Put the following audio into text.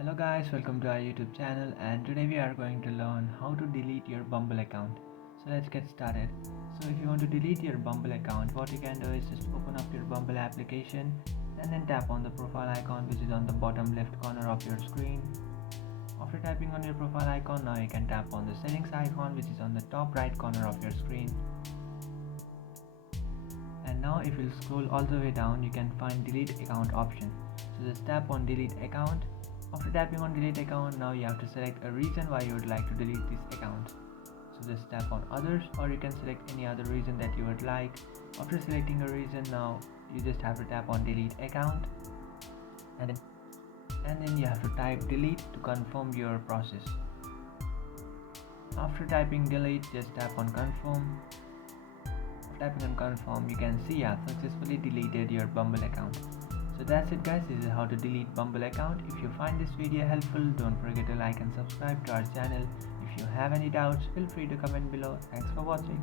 Hello guys, welcome to our YouTube channel, and today we are going to learn how to delete your Bumble account. So let's get started. So if you want to delete your Bumble account, what you can do is just open up your Bumble application and then tap on the profile icon which is on the bottom left corner of your screen. After tapping on your profile icon, now you can tap on the settings icon which is on the top right corner of your screen. And now if you scroll all the way down, you can find delete account option. So just tap on delete account. After tapping on delete account, now you have to select a reason why you would like to delete this account. So just tap on others, or you can select any other reason that you would like. After selecting a reason, now you just have to tap on delete account and then you have to type delete to confirm your process. After typing delete, just tap on confirm. After tapping on confirm, you can see you have successfully deleted your Bumble account. So that's it guys, this is how to delete Bumble account. If you find this video helpful, don't forget to like and subscribe to our channel. If you have any doubts, feel free to comment below. Thanks for watching.